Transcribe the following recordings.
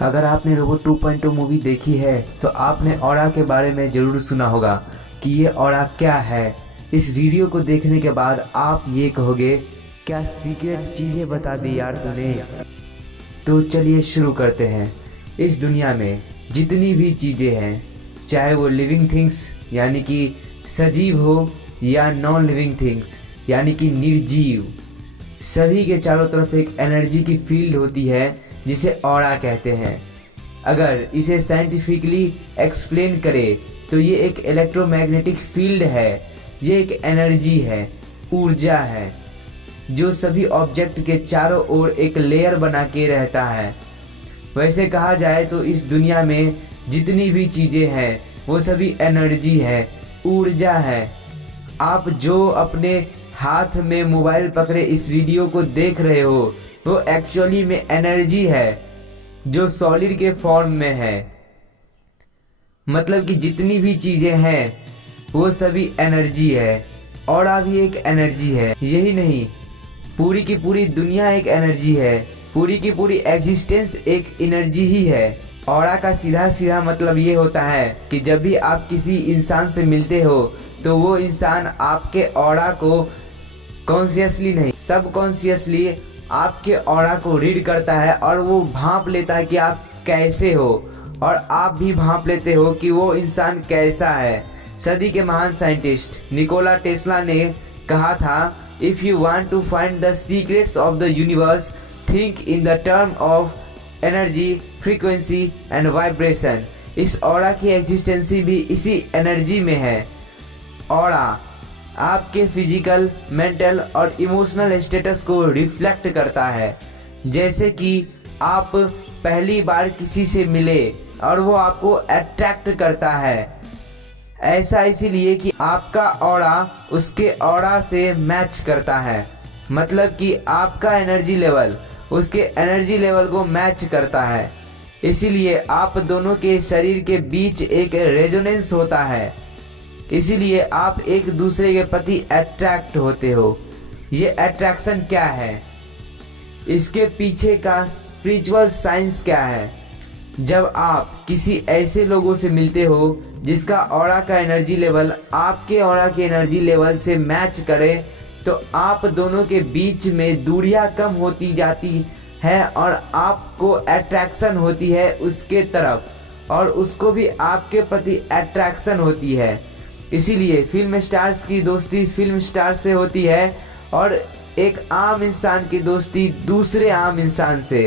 अगर आपने robot 2.0 movie देखी है तो आपने ऑरा के बारे में ज़रूर सुना होगा कि ये ऑरा क्या है। इस वीडियो को देखने के बाद आप ये कहोगे, क्या सीक्रेट चीज़ें बता दी यार तूने। तो चलिए शुरू करते हैं। इस दुनिया में जितनी भी चीज़ें हैं, चाहे वो लिविंग थिंग्स यानी कि सजीव हो या नॉन लिविंग थिंग्स यानी कि निर्जीव, सभी के चारों तरफ एक एनर्जी की फील्ड होती है जिसे ऑरा कहते हैं। अगर इसे साइंटिफिकली एक्सप्लेन करें तो ये एक इलेक्ट्रोमैग्नेटिक फील्ड है। ये एक एनर्जी है, ऊर्जा है, जो सभी ऑब्जेक्ट के चारों ओर एक लेयर बना के रहता है। वैसे कहा जाए तो इस दुनिया में जितनी भी चीज़ें हैं वो सभी एनर्जी है, ऊर्जा है। आप जो अपने हाथ में मोबाइल पकड़े इस वीडियो को देख रहे हो वो एक्चुअली में एनर्जी है जो सॉलिड के फॉर्म में है। मतलब कि जितनी भी चीज़ें हैं वो सभी एनर्जी है। ऑरा भी एक एनर्जी है। यही नहीं, पूरी की पूरी दुनिया एक एनर्जी है। पूरी की पूरी एग्जिस्टेंस एक एनर्जी ही है। ऑरा का सीधा सीधा मतलब ये होता है कि जब भी आप किसी इंसान से मिलते हो तो वो इंसान आपके ऑरा को कॉन्शियसली नहीं, सबकॉन्शियसली आपके ऑरा को रीड करता है और वो भांप लेता है कि आप कैसे हो, और आप भी भांप लेते हो कि वो इंसान कैसा है। सदी के महान साइंटिस्ट निकोला टेस्ला ने कहा था, if you want to find the secrets of the universe think in the term of energy, frequency and vibration. इस ऑरा की एग्जिस्टेंसी भी इसी एनर्जी में है। ऑरा आपके फिजिकल, मेंटल और इमोशनल स्टेटस को रिफ्लेक्ट करता है। जैसे कि आप पहली बार किसी से मिले और वो आपको अट्रैक्ट करता है। ऐसा इसीलिए कि आपका ऑरा उसके ऑरा से मैच करता है। मतलब कि आपका एनर्जी लेवल उसके एनर्जी लेवल को मैच करता है। इसीलिए आप दोनों के शरीर के बीच एक रेजोनेंस होता है। इसीलिए आप एक दूसरे के प्रति अट्रैक्ट होते हो। ये अट्रैक्शन क्या है, इसके पीछे का स्पिरिचुअल साइंस क्या है। जब आप किसी ऐसे लोगों से मिलते हो जिसका ऑरा का एनर्जी लेवल आपके ऑरा के एनर्जी लेवल से मैच करे तो आप दोनों के बीच में दूरियां कम होती जाती है और आपको अट्रैक्शन होती है उसके तरफ, और उसको भी आपके प्रति अट्रैक्शन होती है। इसीलिए फिल्म स्टार्स की दोस्ती फिल्म स्टार से होती है और एक आम इंसान की दोस्ती दूसरे आम इंसान से।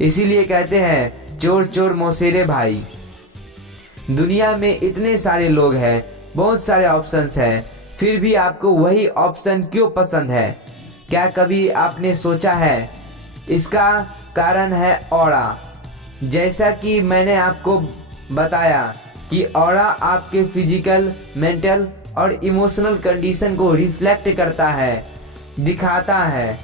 इसीलिए कहते हैं चोर चोर मौसेरे भाई। दुनिया में इतने सारे लोग हैं, बहुत सारे ऑप्शंस हैं, फिर भी आपको वही ऑप्शन क्यों पसंद है? क्या कभी आपने सोचा है? इसका कारण है ऑरा। जैसा कि मैंने आपको बताया कि ऑरा आपके फिजिकल, मेंटल और इमोशनल कंडीशन को रिफ्लेक्ट करता है, दिखाता है।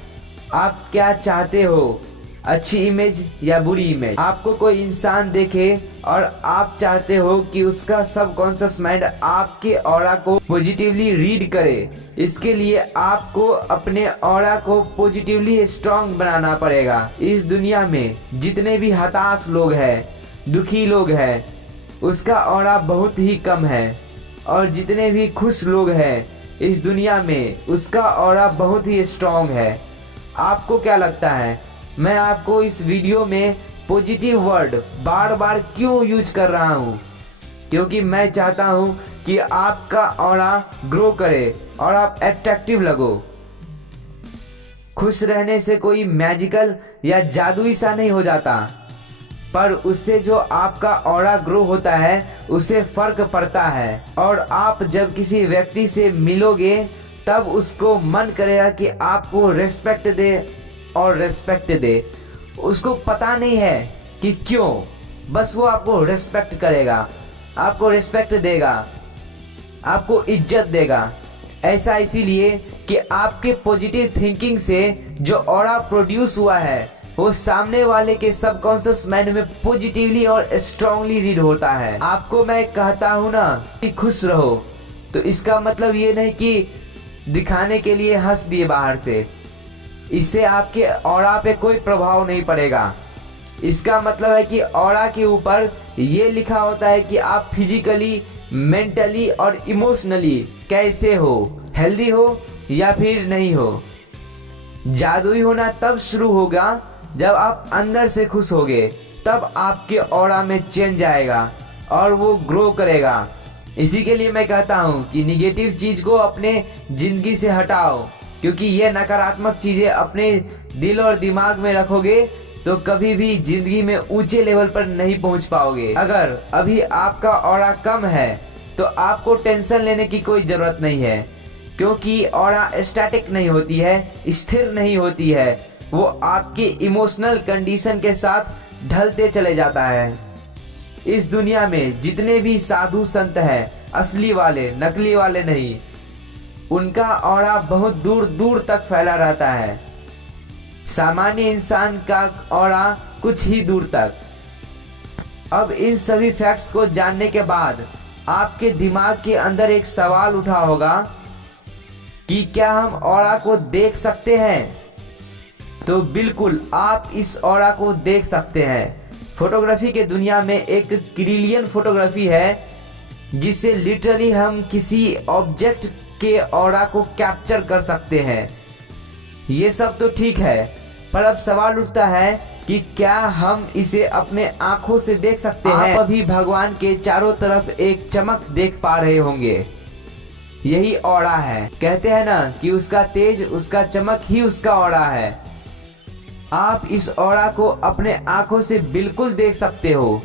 आप क्या चाहते हो, अच्छी इमेज या बुरी इमेज? आपको कोई इंसान देखे और आप चाहते हो कि उसका सबकॉन्शियस माइंड आपके ऑरा को पॉजिटिवली रीड करे। इसके लिए आपको अपने ऑरा को पॉजिटिवली स्ट्रांग बनाना पड़ेगा। इस दुनिया में जितने भी हताश लोग हैं, दुखी लोग हैं, उसका ऑरा बहुत ही कम है, और जितने भी खुश लोग हैं इस दुनिया में उसका ऑरा बहुत ही स्ट्रांग है। आपको क्या लगता है मैं आपको इस वीडियो में पॉजिटिव वर्ड बार बार क्यों यूज कर रहा हूँ? क्योंकि मैं चाहता हूँ कि आपका ऑरा ग्रो करे और आप अट्रैक्टिव लगो। खुश रहने से कोई मैजिकल या जादुई सा नहीं हो जाता, पर उससे जो आपका ऑरा ग्रो होता है उससे फर्क पड़ता है। और आप जब किसी व्यक्ति से मिलोगे तब उसको मन करेगा कि आपको रेस्पेक्ट दे और रेस्पेक्ट दे। उसको पता नहीं है कि क्यों, बस वो आपको रेस्पेक्ट करेगा, आपको रेस्पेक्ट देगा, आपको इज्जत देगा। ऐसा इसीलिए कि आपके पॉजिटिव थिंकिंग से जो ऑरा प्रोड्यूस हुआ है वो सामने वाले के सबकॉन्शियस माइंड में पॉजिटिवली और स्ट्रांगली रीड होता है। आपको मैं कहता हूँ ना कि खुश रहो, तो इसका मतलब ये नहीं कि दिखाने के लिए हंस दिए बाहर से। इससे आपके ऑरा पे कोई प्रभाव नहीं पड़ेगा। इसका मतलब है कि ऑरा के ऊपर ये लिखा होता है कि आप फिजिकली, मेंटली और इमोशनली कैसे हो, हेल्दी हो या फिर नहीं हो। जादुई होना तब शुरू होगा जब आप अंदर से खुश होगे, तब आपके ऑरा में चेंज आएगा और वो ग्रो करेगा। इसी के लिए मैं कहता हूँ कि निगेटिव चीज़ को अपने ज़िंदगी से हटाओ, क्योंकि ये नकारात्मक चीज़ें अपने दिल और दिमाग में रखोगे तो कभी भी ज़िंदगी में ऊंचे लेवल पर नहीं पहुंच पाओगे। अगर अभी आपका ऑरा कम है तो आपको टेंशन लेने की कोई ज़रूरत नहीं है, क्योंकि ऑरा स्टैटिक नहीं होती है, स्थिर नहीं होती है, वो आपके इमोशनल कंडीशन के साथ ढलते चले जाता है। इस दुनिया में जितने भी साधु संत हैं, असली वाले नकली वाले नहीं, उनका ऑरा बहुत दूर दूर तक फैला रहता है। सामान्य इंसान का ऑरा कुछ ही दूर तक। अब इन सभी फैक्ट्स को जानने के बाद आपके दिमाग के अंदर एक सवाल उठा होगा कि क्या हम ऑरा को देख सकते हैं? तो बिल्कुल आप इस ऑरा को देख सकते हैं। फोटोग्राफी के दुनिया में एक क्रिलियन फोटोग्राफी है जिससे लिटरली हम किसी ऑब्जेक्ट के ऑरा को कैप्चर कर सकते हैं। ये सब तो ठीक है, पर अब सवाल उठता है कि क्या हम इसे अपने आंखों से देख सकते हैं? आप अभी भगवान के चारों तरफ एक चमक देख पा रहे होंगे, यही ऑरा है। कहते हैं ना कि उसका तेज, उसका चमक ही उसका ऑरा है। आप इस ऑरा को अपने आंखों से बिल्कुल देख सकते हो,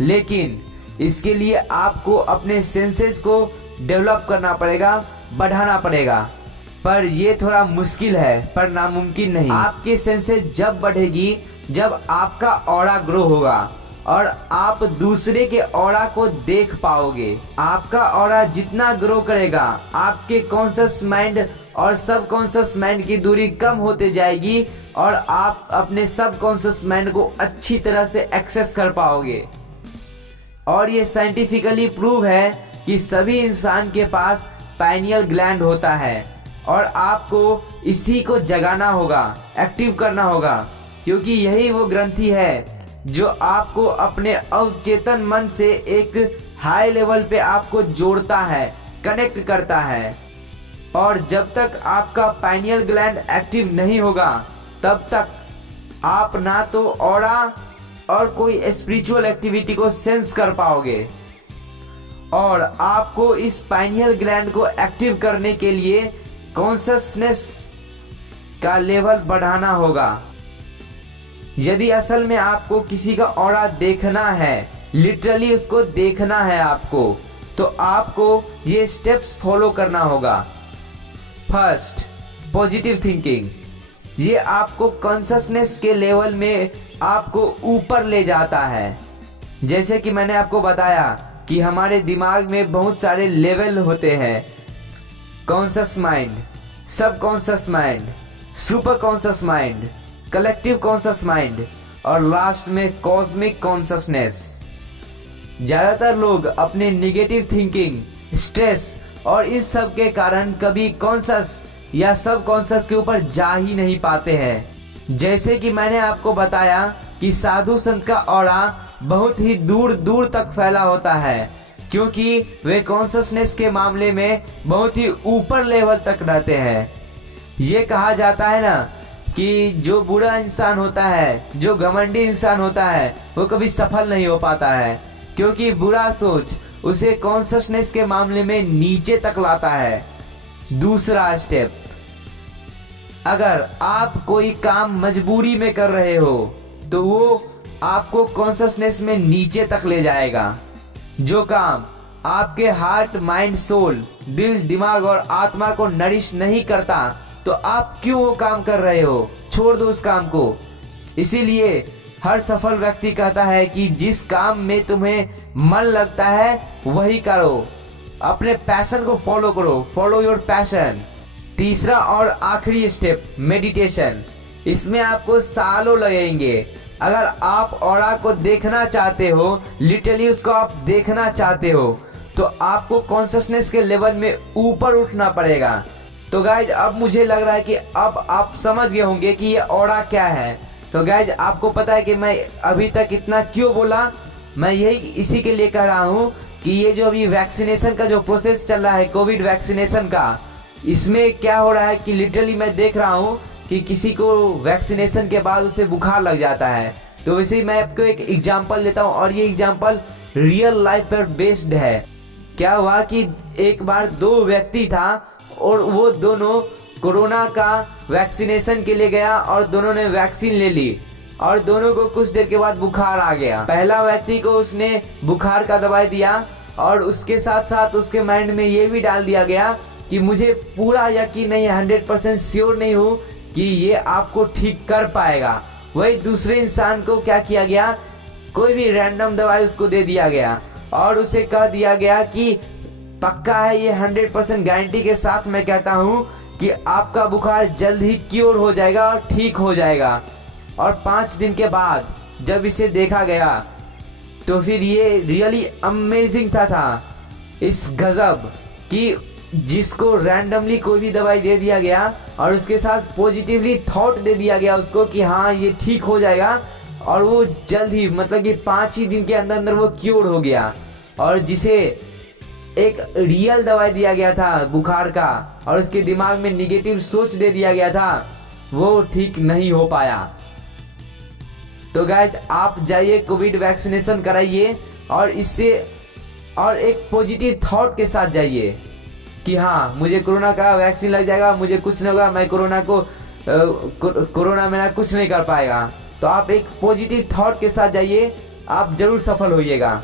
लेकिन इसके लिए आपको अपने सेंसेस को डेवलप करना पड़ेगा, बढ़ाना पड़ेगा। पर ये थोड़ा मुश्किल है, पर नामुमकिन नहीं। आपके सेंसेस जब बढ़ेगी जब आपका ऑरा ग्रो होगा और आप दूसरे के ऑरा को देख पाओगे। आपका ऑरा जितना ग्रो करेगा, आपके कॉन्शियस माइंड और सब कॉन्शियस माइंड की दूरी कम होते जाएगी और आप अपने सब कॉन्शियस माइंड को अच्छी तरह से एक्सेस कर पाओगे। और ये साइंटिफिकली प्रूव है कि सभी इंसान के पास पाइनियल ग्लैंड होता है और आपको इसी को जगाना होगा, एक्टिव करना होगा, क्योंकि यही वो ग्रंथि है जो आपको अपने अवचेतन मन से एक हाई लेवल पे आपको जोड़ता है, कनेक्ट करता है। और जब तक आपका पाइनियल ग्लैंड एक्टिव नहीं होगा तब तक आप ना तो ऑरा और कोई स्पिरिचुअल एक्टिविटी को सेंस कर पाओगे। और आपको इस पाइनियल ग्लैंड को एक्टिव करने के लिए कॉन्शसनेस का लेवल बढ़ाना होगा। यदि असल में आपको किसी का ऑरा देखना है, लिटरली उसको देखना है आपको, तो आपको ये स्टेप्स फॉलो करना होगा। First, positive thinking. ये आपको कॉन्शसनेस के लेवल में आपको ऊपर ले जाता है। जैसे कि मैंने आपको बताया कि हमारे दिमाग में बहुत सारे लेवल होते हैं, कॉन्शस माइंड, सब conscious mind, super conscious mind, collective conscious mind और लास्ट में कॉस्मिक कॉन्शसनेस। ज़्यादातर लोग अपने नेगेटिव थिंकिंग, स्ट्रेस और इस सब के कारण कभी कॉन्शस या सब कॉन्शस के ऊपर जा ही नहीं पाते हैं। जैसे कि मैंने आपको बताया कि साधु संत का ऑरा बहुत ही दूर दूर तक फैला होता है, क्योंकि वे कॉन्शसनेस के मामले में बहुत ही ऊपर लेवल तक रहते हैं। ये कहा जाता है ना कि जो बुरा इंसान होता है, जो घमंडी इंसान होता है, वो कभी सफल नहीं हो पाता है, क्योंकि बुरा सोच उसे कॉन्शसनेस के मामले में नीचे तक लाता है। दूसरा स्टेप, अगर आप कोई काम मजबूरी में कर रहे हो तो वो आपको कॉन्शसनेस में नीचे तक ले जाएगा। जो काम आपके हार्ट, माइंड, सोल, दिल, दिमाग और आत्मा को नरिश नहीं करता तो आप क्यों वो काम कर रहे हो? छोड़ दो उस काम को। इसीलिए हर सफल व्यक्ति कहता है कि जिस काम में तुम्हें मन लगता है वही करो, अपने पैशन को फॉलो करो, फॉलो योर पैशन। तीसरा और आखिरी स्टेप, मेडिटेशन। इसमें आपको सालों लगेंगे। अगर आप ऑरा को देखना चाहते हो, लिटरली उसको आप देखना चाहते हो, तो आपको कॉन्शसनेस के लेवल में ऊपर उठना पड़ेगा। तो गाइज, अब मुझे लग रहा है कि अब आप समझ गए होंगे कि ये ऑरा क्या है। तो गाइज आपको पता है कि मैं अभी तक इतना क्यों बोला, मैं यही इसी के लिए कह रहा हूँ कि ये जो अभी वैक्सीनेशन का जो प्रोसेस चल रहा है कोविड वैक्सीनेशन का, इसमें क्या हो रहा है कि लिटरली मैं देख रहा हूँ कि किसी को वैक्सीनेशन के बाद उसे बुखार लग जाता है। तो वैसे ही मैं आपको एक एग्जांपल देता हूँ और ये एग्जांपल रियल लाइफ पर बेस्ड है। क्या हुआ कि एक बार दो व्यक्ति था और वो दोनों कोरोना का वैक्सीनेशन के लिए गया और दोनों ने वैक्सीन ले ली और दोनों को कुछ देर के बाद बुखार आ गया। पहला व्यक्ति को उसने बुखार का दवाई दिया और उसके साथ साथ उसके माइंड में ये भी डाल दिया गया कि मुझे पूरा यकीन नहीं है, 100% श्योर नहीं हूँ कि ये आपको ठीक कर पाएगा। वही दूसरे इंसान को क्या किया गया, कोई भी रैंडम दवाई उसको दे दिया गया और उसे कह दिया गया कि पक्का है, ये 100% गारंटी के साथ मैं कहता हूँ कि आपका बुखार जल्द ही क्योर हो जाएगा और ठीक हो जाएगा। और 5 दिन के बाद जब इसे देखा गया तो फिर ये रियली अमेजिंग था इस गजब कि जिसको रैंडमली कोई भी दवाई दे दिया गया और उसके साथ पॉजिटिवली थॉट दे दिया गया उसको कि हाँ ये ठीक हो जाएगा, और वो जल्द ही मतलब कि 5 ही दिन के अंदर अंदर वो क्योर हो गया। और जिसे एक रियल दवाई दिया गया था बुखार का और उसके दिमाग में निगेटिव सोच दे दिया गया था, वो ठीक नहीं हो पाया। तो गाइज आप जाइए कोविड वैक्सीनेशन कराइए और इससे और एक पॉजिटिव थॉट के साथ जाइए कि हाँ मुझे कोरोना का वैक्सीन लग जाएगा, मुझे कुछ नहीं होगा, मैं कोरोना मेरा कुछ नहीं कर पाएगा। तो आप एक पॉजिटिव थॉट के साथ जाइए, आप जरूर सफल होइएगा।